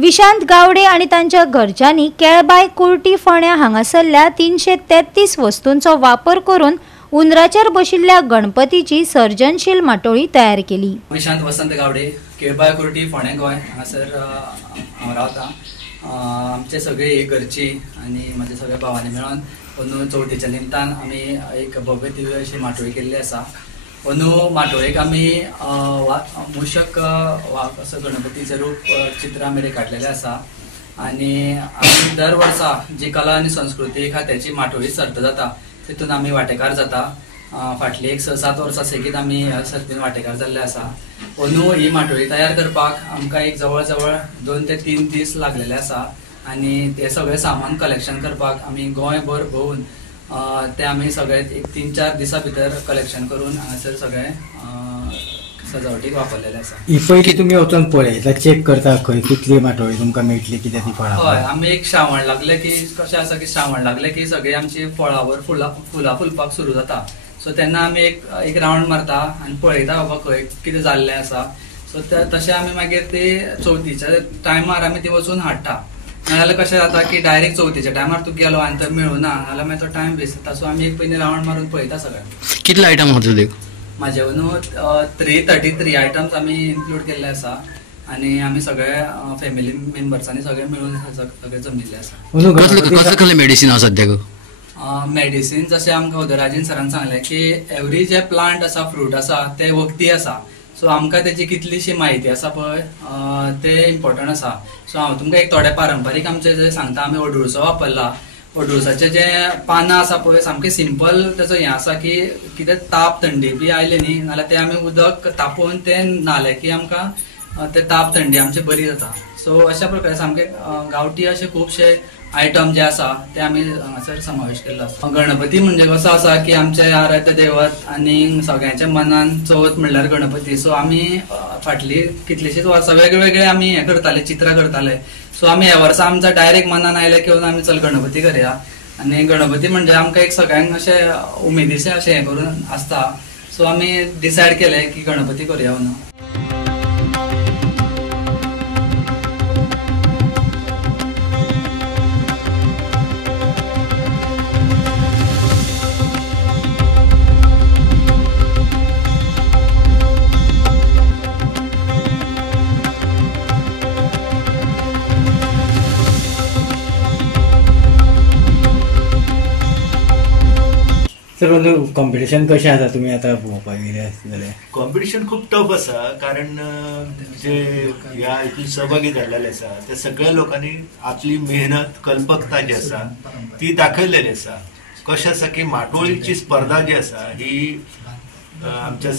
विशांत गावडे आणि तांच्या घरच्यांनी केळबाई कुर्टी फोंड्या हांगासरल्या 333 वस्तूंचो वापर करून उंदराचेर बशिल्ल्या गणपतीची सर्जनशील माटोळी तयार केली। विशांत वसंत गावडे, केळबाई कुर्टी फोंड्या गोंय हांगासर हांव रावता। आमचे सगळे घरची आणि माझे सगळे भावांनी मेळून अंदू चवथीच्या निमतान आमी एक भव्य दिव्य अशी माटोळी केल्ली आसा। अंदू माटोळेक आमी मुशक असो गणपतीचे रूप चित्र आमी रेखाटलेले आसा आणि आमी दर वर्सा जी कला आणि संस्कृती खात्याची माटोळी सर्त जाता तितून आमी वांटेकार जाता। फाटली एक 6-7 वर्सां सेगीत आमी ह्या सर्तीन वांटेकार जाल्ले आसा। अंदू ही माटोळी तयार करपाक आमकां एक जवळ जवळ 2 ते 3 दीस लागलेले आसा आणि ते सगळे सामान कलेक्शन करपाक आमी गोंयभर भोंवून ते आमी सगळे एक 3-4 दिसां भितर कलेक्शन करून हांगासर सगळे सजावटीक वापरलेले आसा। ही पयली तुमी वचून पळयता, चेक करता खंय कितली माटोळी तुमकां मेळटली, कितें ती फळां? हय, आमी एक श्रावण लागले की कशें आसा की श्रावण लागले की सगळी आमची फळावर फुलां फुलपाक सुरू जाता। सो तेन्ना आमी एक रावंड मारता आनी पळयता बाबा खंय कितें जाल्लें आसा। सो तशें आमी मागीर ते चवथीच्या टायमार आमी ती वचून हाडटा। नाजाल्यार कशें जाता की डायरेक्ट चवथीच्या टायमार तूं गेलो आनी तो मेळूना नाजाल्यार मागीर तो टायम वेस्ट जाता। सो आमी एक पयलीं रावंड मारून पळयता सगळ्यांक। कितले आयटम होते ते? म्हाजे न्हू 333 आयटम्स आमी इन्क्लूड केल्ले आसा आणि आमी सगळे फॅमिली मेंबर्सांनी सगळे मिळून सगळे जमिल्ले आसा। कसले मेडिसिन आसा सद्याक? मेडिसिन जशें आमकां उदयराजन सरान सांगलें की एवरी जे प्लांट आसा, फ्रूट आसा ते वखदी आसा। सो आमकां तेची कितलीशी म्हायती आसा पळय ते इम्पॉर्टंट आसा। सो हांव तुमकां एक थोडे पारंपारीक आमचे जे सांगता, आमी अडुळसो वापरला। अडुळसाचे जे पानां आसा पळय सामके सिंपल तेचो हें आसा की कितें ताप थंडी बी आयले न्ही नाल्यार ते आमी उदक तापोवन ते न्हाले की आमकां ते ताप थंडी आमचे बरी जाता। सो अशा प्रकारे सामके गांवठी अशे खुबशे आयटम जे आसा ते आमी हांगासर समावेश केल्लो आसा। गणपती म्हणजे कसो आसा की आमचे आराध्य दैवत आणि सगळ्यांच्या मनान चवथ म्हणल्यार गणपती। सो आमी फाटली कितलीशीच वर्सां वेगवेगळे आमी हें करताले, चित्रां करताले। सो आमी ह्या वर्सा आमच्या डायरेक्ट मनान आयले की आमी चल गणपती करया। आणि गणपती म्हणजे आमकां एक सगळ्यांक अशें उमेदीचें अशें हें करून आसता। सो आमी डिसायड केलें की गणपती करया म्हणून। सर कॉम्पिटिशन कशें आसा? तुमी आतां पळोवपाक गेले जाल्यार कॉम्पिटिशन खूप टफ आसा, कारण जे ह्या हितून सहभागी जाल्ले आसा त्या सगळ्या लोकांनी आपली मेहनत, कल्पकता जी आसा ती दाखयलेली आसा। कशें आसा की माटोळीची स्पर्धा जी आसा ही आमच्या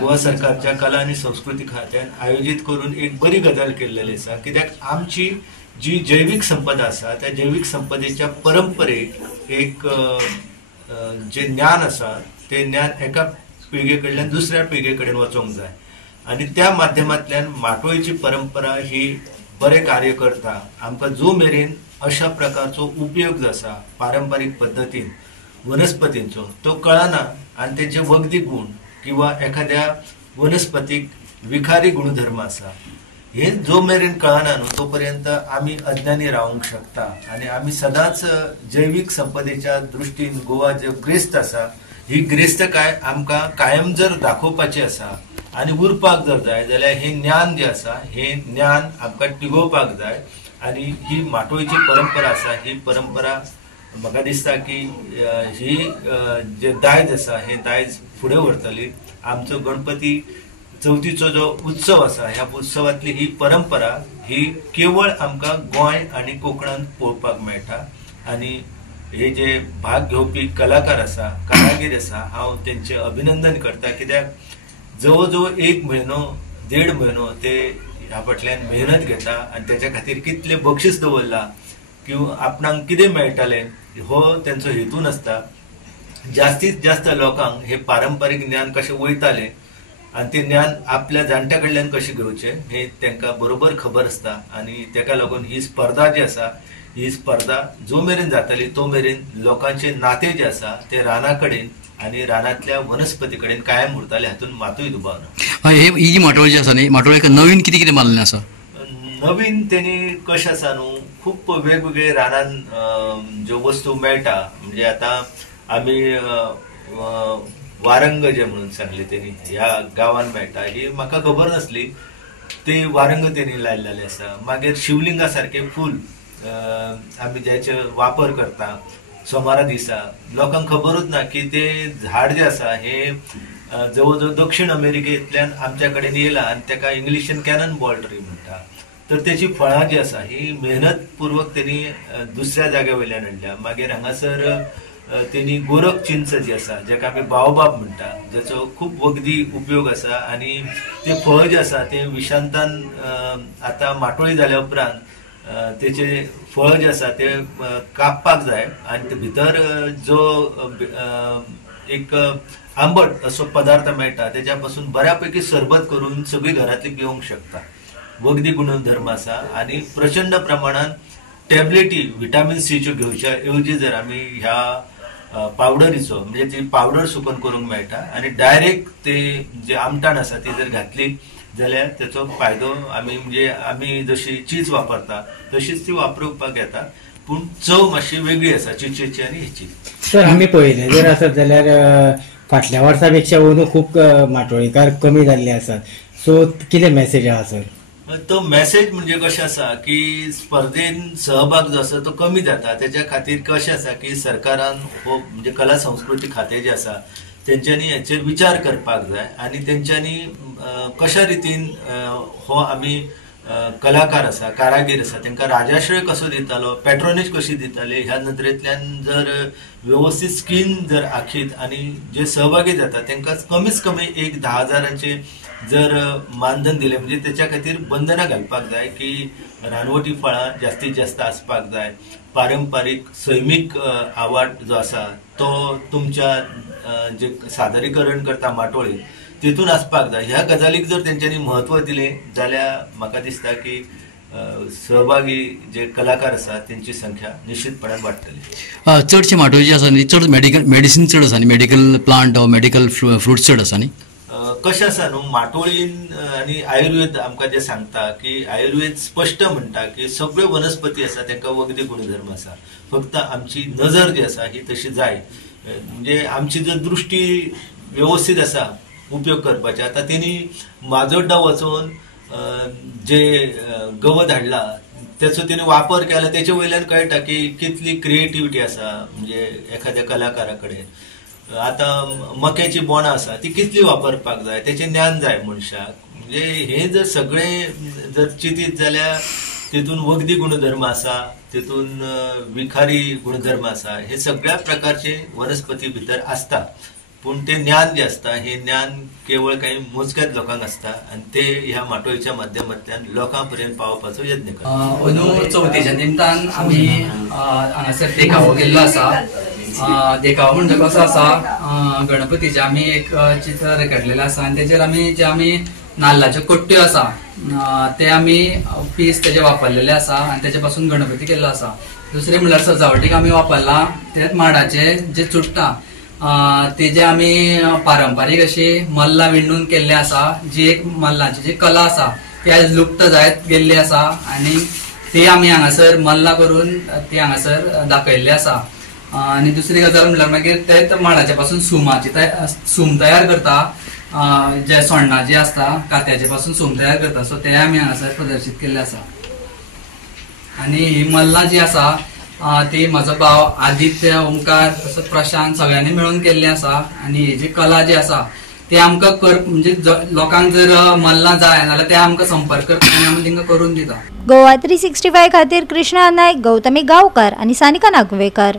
गोवा सरकारच्या कला आणि संस्कृती खात्यान आयोजित करून एक बरी गजाल केल्लेली आसा। कित्याक आमची जी जैवीक संपदा आसा त्या जैवीक संपदेच्या परंपरेक एक जे ज्ञान आसा ते ज्ञान एका पिळगे कडल्यान दुसऱ्या पिळगे कडेन वचोंक जाय आणि त्या माध्यमांतल्यान माटोळीची परंपरा ही बरे कार्य करता। आमकां जो मेरेन अशा प्रकारचो उपयोग जो आसा पारंपारीक पद्दतीन वनस्पतींचो तो कळना आणि तेचे वखदी गुण किंवा एखाद्या वनस्पतीक विखारी गुणधर्म आसा हे जो मेरेन कळना न्हू तो पर्यंत आमी अज्ञानी रावंक शकता। आणि आमी सदांच जैवीक संपदेच्या दृश्टीन गोवा जे ग्रेस्त आसा ही ग्रेस्तकाय आमकां कायम जर दाखोवपाची आसा आणि उरपाक जर जाय जाल्यार हे ज्ञान जे आसा हे ज्ञान आमकां टिगोवपाक जाय। आणि ही माटोळीची परंपरा आसा ही परंपरा म्हाका दिसता की ही जे दायज आसा हे दायज फुडें व्हरतली। आमचो गणपती चवथीचो जो उत्सव आसा ह्या उत्सवातली ही परंपरा ही केवळ आमकां गोंय आणि कोकणांत पळोवपाक मेळटा। आणि हे जे भाग घेवपी कलाकार आसा, कारागीर आसा, हांव तेंचे अभिनंदन करता। कित्याक जवळ जवळ 1 म्हयनो 1.5 म्हयनो ते ह्या फाटल्यान मेहनत घेता आणि त्याच्या खातीर कितले बक्षीस दवरला किंवा आपणाक कितें मेळटलें हो तेंचो हेतू नासता। जास्तीत जास्त लोकांक हे पारंपारीक ज्ञान कशें वयतालें आणि ते ज्ञान आपल्या जाणट्या कडल्यान कशें घेवचें हे तांकां बरोबर खबर आसता। आणि ताका लागून ही स्पर्धा जी आसा ही स्पर्धा जो मेरेन जातली तो मेरेन लोकांचे नाते जे आसा ते राना कडेन आणि रानातल्या वनस्पती कडेन कायम उरताले हातून मातूय दुबाव ना। ही जी माटोळी जी आसा न्ही माटोळेक नवीन कितें कितें बांदलें आसा? नवीन त्यांनी कशें आसा न्हू खूप वेगवेगळे रानान ज्यो वस्तू मेळटा म्हणजे आता आमी वारंग जे म्हणून सांगले त्यांनी ह्या गावान मेळटा ही म्हाका खबर नासली ते वारंग त्यांनी लायलेले आसा मागीर शिवलिंगा सारखे फूल आमी ज्याचे वापर करता सोमारा दिसा लोकांक खबरूच ना की ते झाड जे आसा हे जवळ जवळ दक्षिण अमेरिकेंतल्यान आमच्या कडेन येयला आणि ताका इंग्लिशीन कॅनन बॉल ट्री म्हणटा तर त्याची फळां जी आसा ही मेहनतपूर्वक त्यांनी दुसऱ्या जाग्या वयल्यान हाडल्या मागीर हांगासर त्यांनी गोरख चिंच जी आसा जाका आमी बाओबाब म्हणटा जाचो खूप वखदी उपयोग आसा आणि ते फळ जे आसा ते विशांतान आता माटोळी जाल्या उपरांत त्याचे फळ जे आसा ते कापपाक जाय आणि ते भितर जो एक आंबट असो पदार्थ मेळटा त्याच्या पासून बऱ्यापैकी सरबत करून सगळी घरातली पिवंक शकता वखदी गुणधर्म आसा आणि प्रचंड प्रमाणात टॅबलेटी व्हिटॅमिन सीच्यो घेवच्या ऐवजी जर आमी ह्या पावडरीचो म्हणजे ती पावडर सुकन करूंक मेळटा आणि डायरेक्ट ते जे आमटाण आसा ती जर घातली जाल्यार त्याचो फायदो आमी म्हणजे आमी जशी चीज वापरता तशीच ती वापरपाक येता पूण चव मातशी वेगळी आसा चिचेची आणि हेची. सर आमी पळयलें जर आसत जाल्यार फाटल्या वर्सा पेक्षा अंदू खूप माटोळीकार कमी जाल्ले आसात सो कितें मेसेज आहा सर? तो मेसेज म्हणजे कशें आसा की स्पर्धेन सहभाग जो आसा तो कमी जाता त्याच्या खातीर कशें आसा की सरकारान हो म्हणजे कला संस्कृती खातें जे आसा तेंच्यांनी हेचेर विचार करपाक जाय आणि तेंच्यांनी कशा रितीन हो आमी कलाकार आसा कारागीर आसा तांकां राजाश्रय कसो दितालो पॅट्रोनेज कशी दिताले ह्या नदरेंतल्यान जर व्यवस्थित स्कीम जर आखीत आणि जे सहभागी जाता तांकां कमीच कमी 10,000 जर मानधन दिले म्हणजे त्याच्या खातीर बंधना घालपाक जाय की रानवटी फळां जास्तीत जास्त आसपाक जाय पारंपारीक सैमीक आवाट जो आसा तो तुमच्या जे सादरीकरण करता माटोळी तेतून आसपाक जाय ह्या गजालीक जर तेंच्यांनी महत्व दिलें जाल्यार म्हाका दिसता की सहभागी जे कलाकार आसा त्यांची संख्या निश्चितपणान वाडटली. चडशे माटोळी जे आसा न्ही चड मेडिसीन चड आसा न्ही मेडिकल प्लांट मेडिकल फ्रुट्स चड आसा न्ही कशें आसा न्हू माटोळीन आनी आयुर्वेद आमकां जे सांगता की आयुर्वेद स्पश्ट म्हणटा की सगळ्यो वनस्पती आसा तांकां वखदी गुणधर्म आसा फक्त आमची नजर जी आसा ही तशी जाय म्हणजे आमची जर दृष्टी व्यवस्थित आसा उपयोग करपाचे आता तेणी माजोड्डा वचून जे गवत हाडला त्याचो तिने वापर केला त्याच्या वयल्यान कळटा की कितली क्रिएटिव्हिटी आसा म्हणजे एखाद्या कलाकारा कडेन आता मक्याची बोणां आसा ती कितली वापरपाक जाय त्याचे ज्ञान जाय मनशाक म्हणजे हे जर सगळे जर चिंतीत जाल्यार तेतून वखदी गुणधर्म आसा तेतून विखारी गुणधर्म आसा हे सगळ्या प्रकारचे वनस्पती भितर आसता पण ते ज्ञान जे असता हे ज्ञान केवळ काही मोजक्याच लोकांक असता आणि ते ह्या माटोळीच्या माध्यमांतल्यान लोकांपर्यंत पावपाचो यत्न करता. अंदू चवथीच्या निमतान आमी हांगासर देखावो केल्लो आसा देखावो म्हणजे कसो आसा गणपतीचे आमी एक चित्र रेखाटलेलें आसा आनी तेजेर आमी नाल्लाच्यो कट्ट्यो आसा ते आमी पीस तेजे वापरलेले आसा आनी तेजे पासून गणपती केल्लो आसा. दुसरें म्हणल्यार सजावटीक आमी वापरला ते माडाचे जे चुट्टां तेजे आमी पारंपारीक अशी मल्लां विणून केल्ले आसा जी एक मल्लांची जी कला आसा ती आयज लुप्त जायत गेल्ली आसा आणि ती आमी हांगासर मल्लां करून ती हांगासर दाखयल्ली आसा. आणि दुसरी गजाल म्हणल्यार मागीर ते माडाच्या पासून सूम तयार करता जे सोण्णां जी आसता कात्याचे पासून सूम तयार करता सो ते आमी हांगासर प्रदर्शीत केल्ले आसा. आणि ही मल्लां जी आसा ती माझो भाव आदित्य ओमकार तसो प्रशांत सगळ्यांनी मिळून केल्ली आसा आणि ही जी कला जी आसा ती आमकां म्हणजे लोकांक जर मल्लां जाय जाल्यार ते आमकां संपर्क करता आनी आमी तांकां करून दिता. गोवा 365 खातीर कृष्णा नायक, गौतमी गांवकार आनी सानिका नागवेकर.